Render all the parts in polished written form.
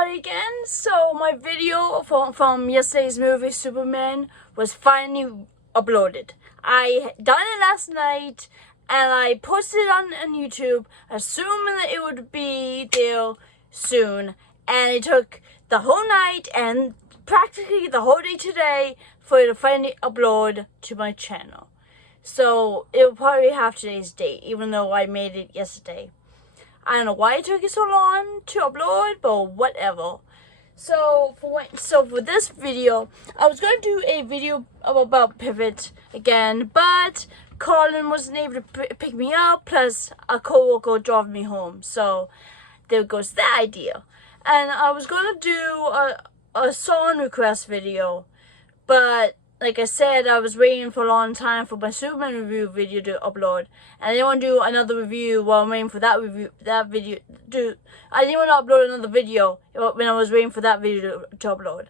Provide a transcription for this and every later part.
everybody again. So my video from yesterday's movie Superman was finally uploaded. I done it last night and I posted it on YouTube assuming that it would be there soon, and it took the whole night and practically the whole day today for it to finally upload to my channel. So it will probably have today's date, even though I made it yesterday. I don't know why it took it so long to upload, but whatever. So for this video, I was going to do a video about Pivot again, but Colin wasn't able to pick me up, plus a coworker drove me home. So there goes that idea. And I was going to do a song request video, but like I said, I was waiting for a long time for my Superman review video to upload, and I didn't want to do another review while I'm waiting for that video. I didn't want to upload another video when I was waiting for that video to upload.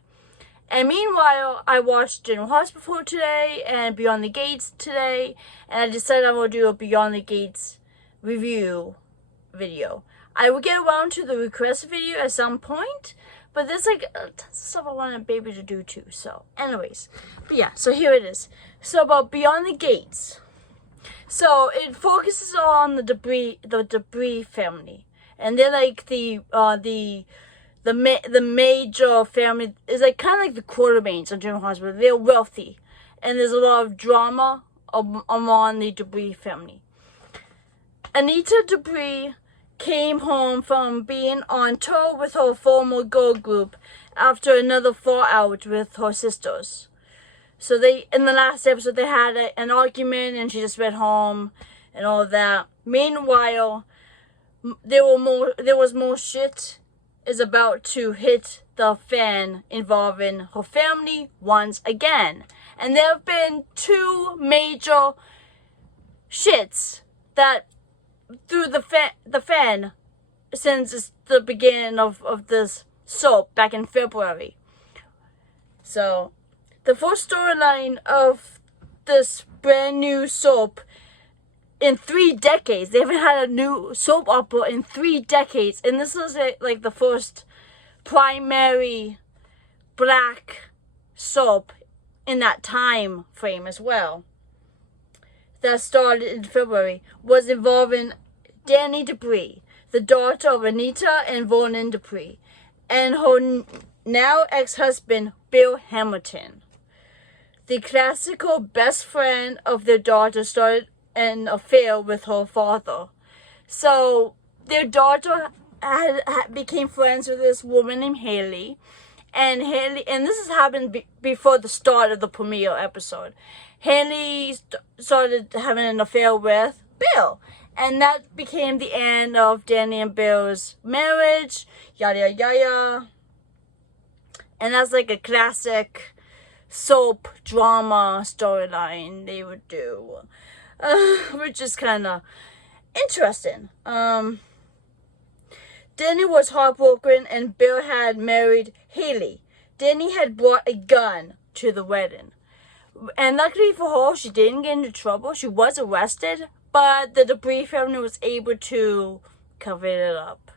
And meanwhile, I watched General Hospital today and Beyond the Gates today, and I decided I'm going to do a Beyond the Gates review video. I will get around to the request video at some point, but there's like tons of stuff I want a baby to do too. So anyways, but yeah, so here it is. So about Beyond the Gates. So it focuses on the Debris family, and they're like the major family is like kind of like the Quartermains on General Hospital. They're wealthy, and there's a lot of drama among the Debris family. Anita Debris came home from being on tour with her former girl group after another fallout with her sisters. So in the last episode, they had an argument and she just went home and all that. Meanwhile, there was more shit is about to hit the fan involving her family once again. And there have been two major shits that through the fan since the beginning of this soap back in February. So the first storyline of this brand new soap in 3 decades. They haven't had a new soap opera in 3 decades, and this is like the first primary black soap in that time frame as well. That started in February, was involving Danny Debris, the daughter of Anita and Vernon Debris, and her now ex-husband Bill Hamilton. The classical best friend of their daughter started an affair with her father. So their daughter became friends with this woman named Haley, and this has happened before the start of the premiere episode. Haley started having an affair with Bill, and that became the end of Danny and Bill's marriage, yada yada yada. And that's like a classic soap drama storyline they would do, which is kind of interesting. Danny was heartbroken and Bill had married Haley. Danny had brought a gun to the wedding. And luckily for her, she didn't get into trouble. She was arrested, but the Debris family was able to cover it up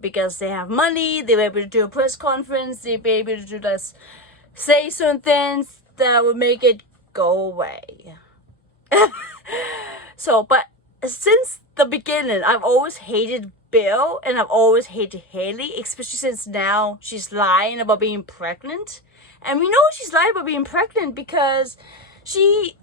because they have money. They were able to do a press conference. They were able to do this, say certain things that would make it go away. So, but since the beginning, I've always hated Bill and I've always hated Haley, especially since now she's lying about being pregnant. And we know she's lying about being pregnant because she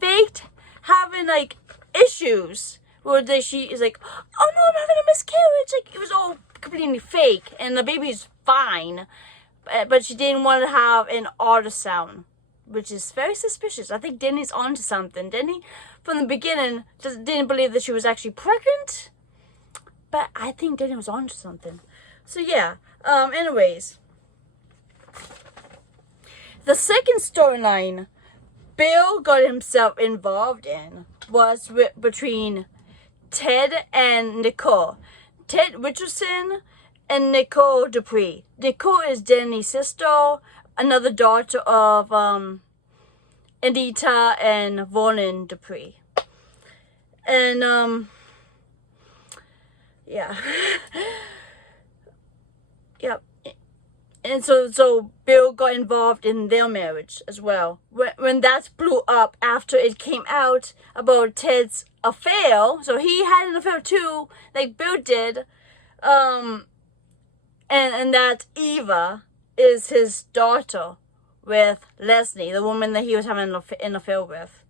faked having like issues where she is like, oh no, I'm having a miscarriage. Like it was all completely fake and the baby's fine. But she didn't want to have an ultrasound, which is very suspicious. I think Danny's onto something. Danny, from the beginning, just didn't believe that she was actually pregnant. But I think Danny was onto something. So yeah, anyways. The second storyline Bill got himself involved in was between Ted and Nicole. Ted Richardson and Nicole Debris. Nicole is Danny's sister, another daughter of Anita and Vernon Debris. And yeah. Yep. And so Bill got involved in their marriage as well. When that blew up after it came out about Ted's affair, so he had an affair too, like Bill did, and that Eva is his daughter with Leslie, the woman that he was having an affair with.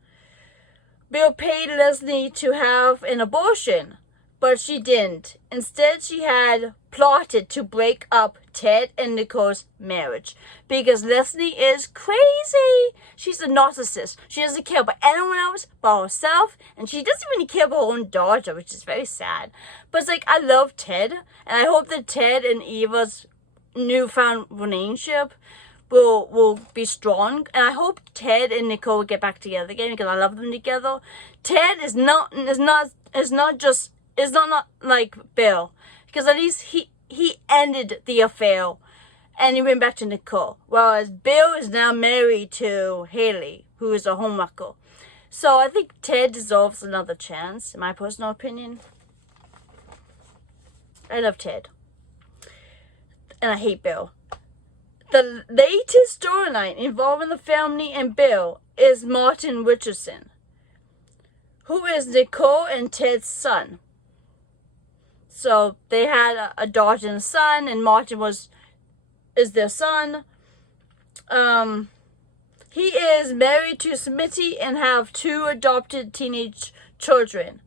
Bill paid Leslie to have an abortion, but she didn't. Instead, she had plotted to break up Ted and Nicole's marriage because Leslie is crazy. She's a narcissist. She doesn't care about anyone else but herself, and she doesn't really care about her own daughter, which is very sad. But it's like, I love Ted, and I hope that Ted and Eva's newfound relationship will be strong, and I hope Ted and Nicole will get back together again because I love them together. Ted is not like Bill, because at least he ended the affair and he went back to Nicole, whereas Bill is now married to Haley, who is a homewrecker. So I think Ted deserves another chance, in my personal opinion. I love Ted, and I hate Bill. The latest storyline involving the family and Bill is Martin Richardson, who is Nicole and Ted's son. So they had a daughter and a son, and Martin is their son. He is married to Smitty and have 2 adopted teenage children.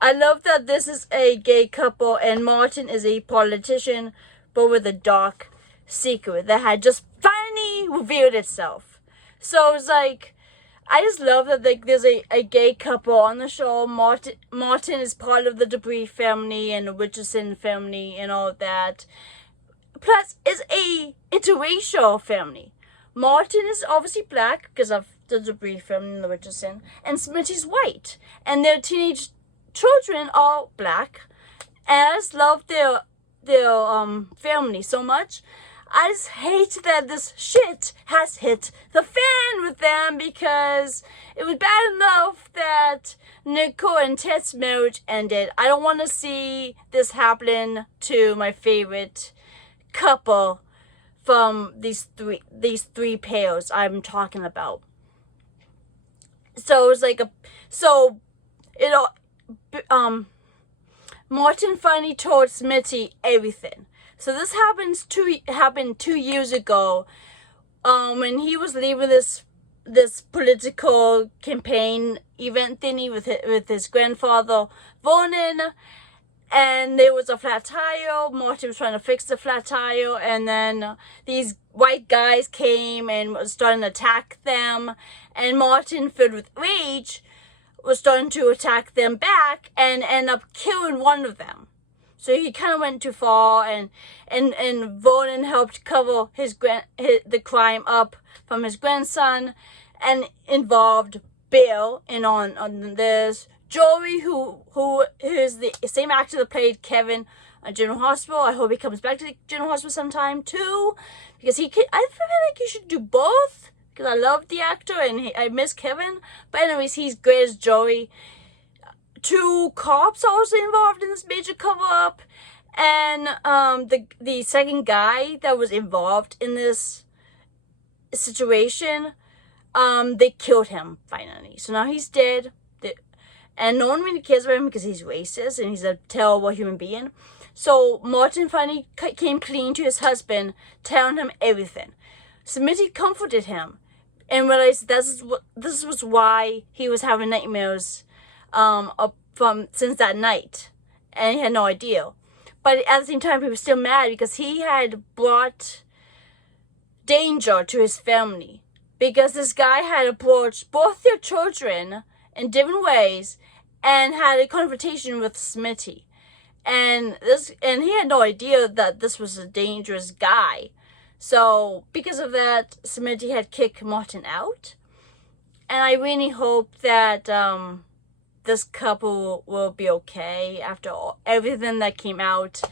I love that this is a gay couple, and Martin is a politician, but with a dark secret that had just finally revealed itself. So it's like, I just love that there's a gay couple on the show. Martin is part of the Debris family and the Richardson family and all that. Plus, it's a interracial family. Martin is obviously black because of the Debris family and the Richardson, and Smitty's white, and their teenage children are black. And I just love their family so much. I just hate that this shit has hit the fan with them, because it was bad enough that Nicole and Ted's marriage ended. I don't want to see this happen to my favorite couple from these three pairs I'm talking about. So it was like Martin finally told Smitty everything. So this happened 2 years ago, when he was leaving this political campaign event thingy with his grandfather Vernon, and there was a flat tire. Martin was trying to fix the flat tire, and then these white guys came and was starting to attack them, and Martin, filled with rage, was starting to attack them back and end up killing one of them. So he kind of went too far, and Vernon helped cover the crime up from his grandson, and involved Bill in on this. Joey, who is the same actor that played Kevin on General Hospital. I hope he comes back to General Hospital sometime too, because I feel like he should do both, because I love the actor and I miss Kevin. But anyways, he's great as Joey. 2 cops are also involved in this major cover-up, and the second guy that was involved in this situation, they killed him finally. So now he's dead, and no one really cares about him because he's racist and he's a terrible human being. So Martin finally came clean to his husband, telling him everything. Smitty comforted him and realized this was why he was having nightmares since that night, and he had no idea. But at the same time, he was still mad because he had brought danger to his family, because this guy had approached both their children in different ways and had a confrontation with Smitty, and he had no idea that this was a dangerous guy. So because of that, Smitty had kicked Martin out, and I really hope that this couple will be okay after everything that came out,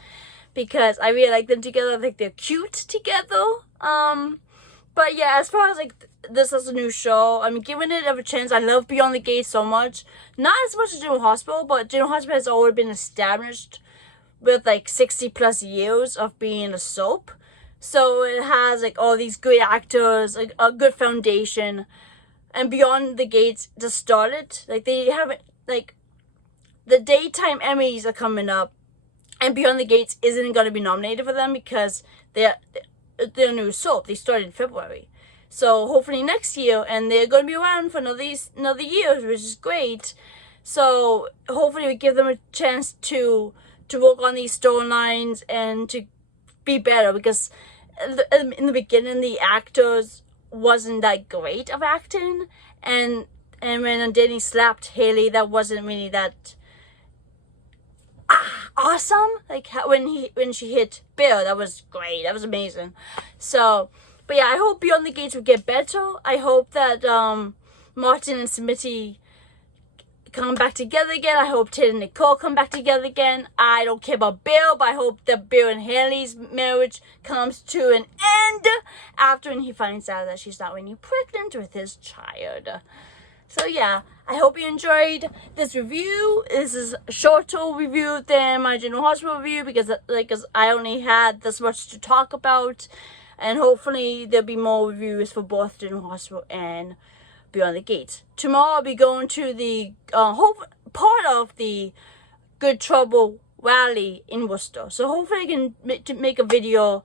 because I really like them together. I think they're cute together. But yeah, as far as like this is a new show, I'm giving it a chance. I love Beyond the Gate so much. Not as much as General Hospital, but General Hospital has already been established with like 60 plus years of being a soap. So it has like all these great actors, like a good foundation. And Beyond the Gates just started. Like they haven't, like the daytime Emmys are coming up, and Beyond the Gates isn't going to be nominated for them because they're a new soap. They started in February. So hopefully next year, and they're going to be around for another year, which is great. So hopefully we give them a chance to work on these storylines and to be better, because in the beginning the actors wasn't that great of acting, and when Danny slapped Haley, that wasn't really that awesome. Like when she hit Bill, that was great. That was amazing. So, but yeah, I hope Beyond the Gates will get better. I hope that Martin and Smitty come back together again. I hope Ted and Nicole come back together again. I don't care about Bill, but I hope that Bill and Haley's marriage comes to an end after he finds out that she's not really pregnant with his child. So yeah, I hope you enjoyed this review. This is a shorter review than my General Hospital review because I only had this much to talk about, and hopefully there'll be more reviews for both General Hospital and Beyond the Gates. Tomorrow I'll be going to the part of the Good Trouble rally in Worcester. So hopefully I can make a video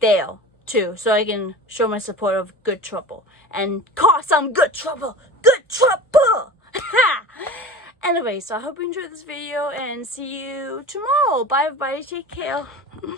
there too, so I can show my support of Good Trouble and cause some good trouble. Good trouble! Anyway, so I hope you enjoyed this video and see you tomorrow. Bye everybody, take care.